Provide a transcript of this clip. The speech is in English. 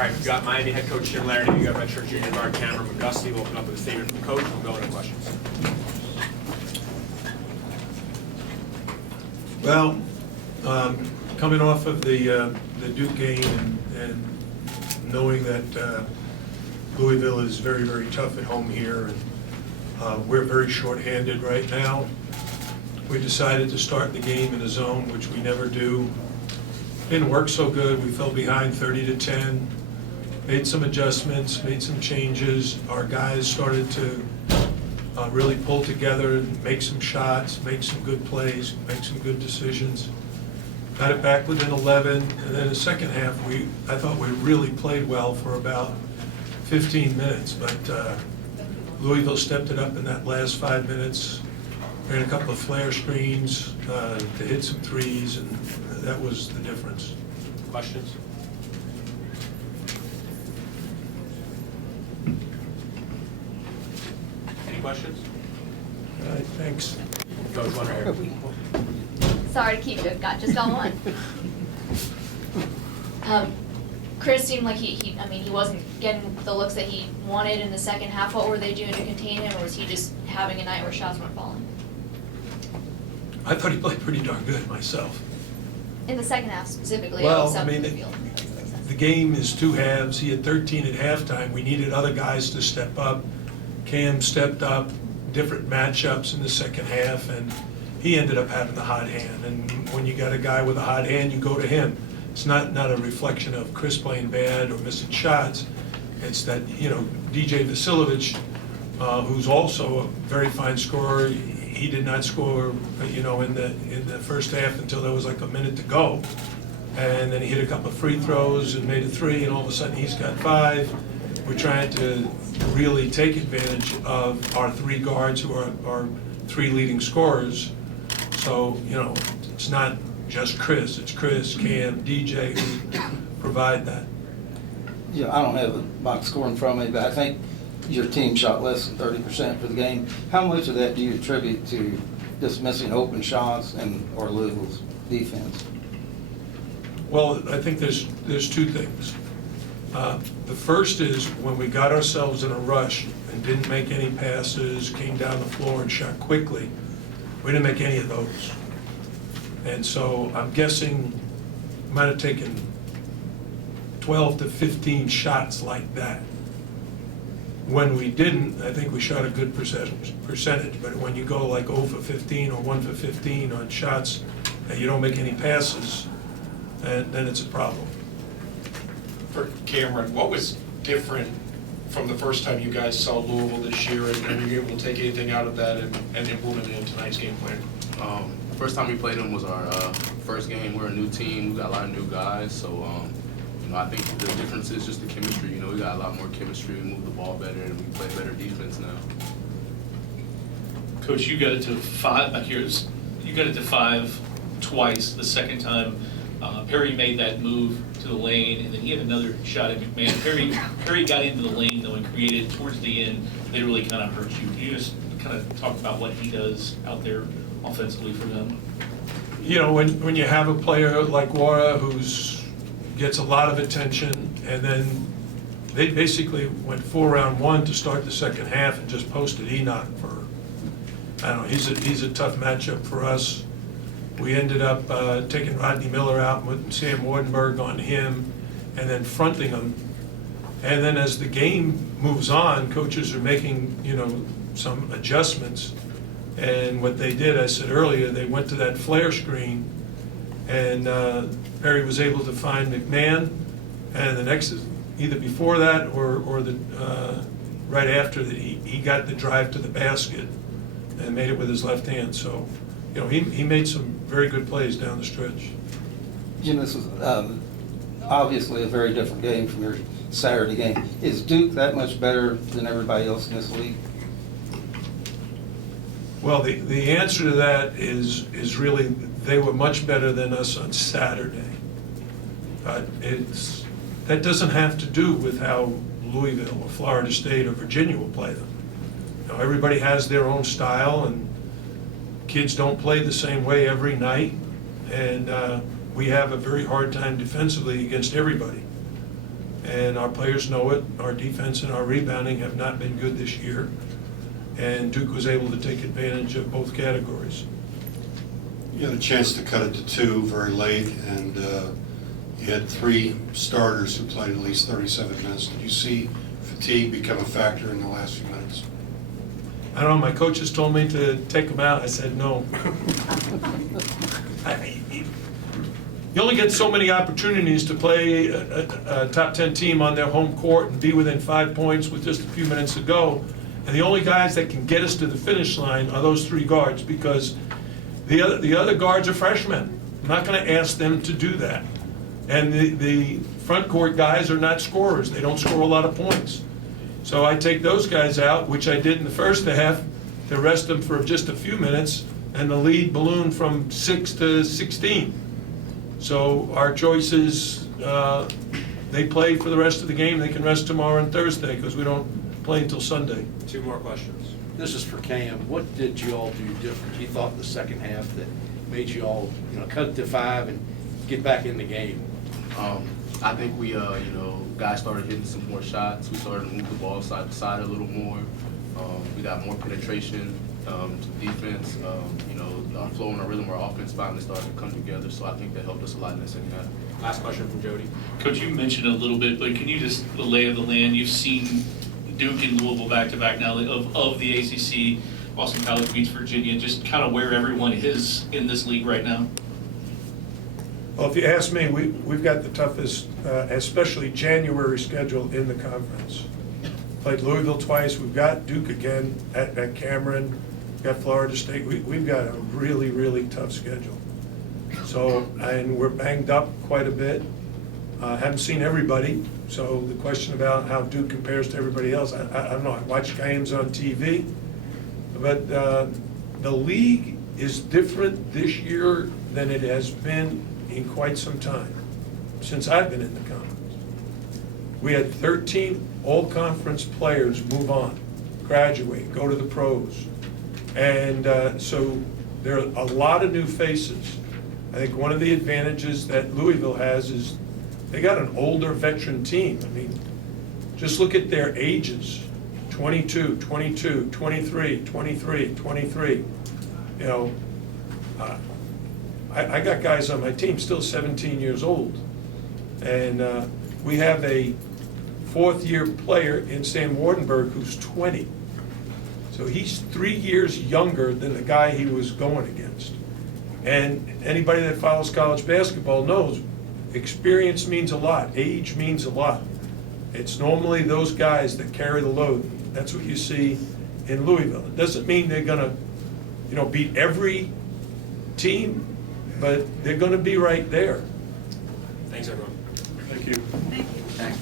right, we've got Miami head coach Jim Larrañaga, you got redshirt junior guard Kameron McGusty. We'll open up with a statement from coach, and we'll go into questions. Well, coming off of the Duke game and knowing that Louisville is very, very tough at home here, and we're very short-handed right now, we decided to start the game in a zone, which we never do. Didn't work so good. We fell behind 30-10. Made some adjustments, made some changes. Our guys started to really pull together and make some shots, make some good plays, make some good decisions. Got it back within 11, and then the second half, I thought we really played well for about 15 minutes, but Louisville stepped it up in that last 5 minutes. Ran a couple of flare screens to hit some threes, and that was the difference. Questions? Any questions? All right, thanks. Coach, one right here. Sorry to keep you, got just on one. Chris seemed like he wasn't getting the looks that he wanted in the second half. What were they doing to contain him, or was he just having a night where shots weren't falling? I thought he played pretty darn good myself. In the second half specifically, Well, I I mean, the field. the game is two halves. He had 13 at halftime. We needed other guys to step up. Cam stepped up, different matchups in the second half, and he ended up having the hot hand. And when you got a guy with a hot hand, you go to him. It's not a reflection of Chris playing bad or missing shots. It's that, DJ Vasilovich, who's also a very fine scorer, he did not score, in the first half until there was like a minute to go. And then he hit a couple of free throws and made a three, and all of a sudden he's got 5. We're trying to really take advantage of our 3 guards who are our 3 leading scorers. So, it's not just Chris, it's Chris, Cam, DJ who provide that. Yeah, I don't have the box score in front of me, but I think your team shot less than 30% for the game. How much of that do you attribute to just missing open shots or Louisville's defense? Well, I think there's 2 things. The first is when we got ourselves in a rush and didn't make any passes, came down the floor and shot quickly, we didn't make any of those. And so I'm guessing we might have taken 12 to 15 shots like that. When we didn't, I think we shot a good percentage, but when you go like 0 for 15 or 1 for 15 on shots and you don't make any passes, then it's a problem. For Cameron, what was different from the first time you guys saw Louisville this year, and were you able to take anything out of that and implement it in tonight's game plan? First time we played them was our first game. We're a new team. We got a lot of new guys, so I think the difference is just the chemistry. We got a lot more chemistry. We move the ball better, and we play better defense now. Coach, you got it to 5 back here. You got it to 5 twice. The second time, Perry made that move to the lane, and then he had another shot at McMahon. Perry got into the lane though and created towards the end. They really kind of hurt you. Can you just kind of talk about what he does out there offensively for them? When you have a player like Wara who's gets a lot of attention, and then they basically went 4 round 1 to start the second half and just posted Enoch for, I don't know, he's a tough matchup for us. We ended up taking Rodney Miller out and putting Sam Wardenberg on him and then fronting him. And then as the game moves on, coaches are making, some adjustments. And what they did, I said earlier, they went to that flare screen, and Perry was able to find McMahon, and the next, either before that or right after that, he got the drive to the basket and made it with his left hand. So, he made some very good plays down the stretch. Jim, this was obviously a very different game from your Saturday game. Is Duke that much better than everybody else in this league? Well, the answer to that is really they were much better than us on Saturday. That doesn't have to do with how Louisville or Florida State or Virginia will play them. Everybody has their own style, and kids don't play the same way every night, and we have a very hard time defensively against everybody. and our players know it. Our defense and our rebounding have not been good this year, and Duke was able to take advantage of both categories. You had a chance to cut it to 2 very late, and you had 3 starters who played at least 37 minutes. Did you see fatigue become a factor in the last few minutes? I don't know, my coaches told me to take them out. I said no. You only get so many opportunities to play a top 10 team on their home court and be within 5 points with just a few minutes to go. And the only guys that can get us to the finish line are those 3 guards, because the other guards are freshmen. I'm not going to ask them to do that. And the front court guys are not scorers. They don't score a lot of points. So I take those guys out, which I did in the first half, to rest them for just a few minutes, and the lead ballooned from 6 to 16. So our choice is they play for the rest of the game. They can rest tomorrow and Thursday because we don't play until Sunday. 2 more questions. This is for Cam. What did you all do different, you thought, in the second half that made you all, cut it to 5 and get back in the game? I think we, guys started hitting some more shots. We started to move the ball side to side a little more. We got more penetration to defense. Our flow and our rhythm, our offense finally started to come together. So I think that helped us a lot in the second half. Last question from Jody. Coach, you mentioned a little bit, but can you just, the lay of the land, you've seen Duke and Louisville back-to-back now of the ACC, Boston College beats Virginia, just kind of where everyone is in this league right now? Well, if you ask me, we've got the toughest, especially January schedule in the conference. Played Louisville twice. We've got Duke again at Cameron. We've got Florida State. We've got a really, really tough schedule. So, and we're banged up quite a bit. Haven't seen everybody. So the question about how Duke compares to everybody else, I don't know. I watch games on TV, but the league is different this year than it has been in quite some time, since I've been in the conference. We had 13 all-conference players move on, graduate, go to the pros. And so there are a lot of new faces. I think one of the advantages that Louisville has is they got an older veteran team. I mean, just look at their ages, 22, 22, 23, 23, 23. I got guys on my team still 17 years old. And we have a 4th-year player in Sam Wardenberg who's 20. So he's 3 years younger than the guy he was going against. And anybody that follows college basketball knows experience means a lot, age means a lot. It's normally those guys that carry the load. That's what you see in Louisville. It doesn't mean they're gonna, beat every team, but they're gonna be right there. Thanks, everyone. Thank you. Thanks.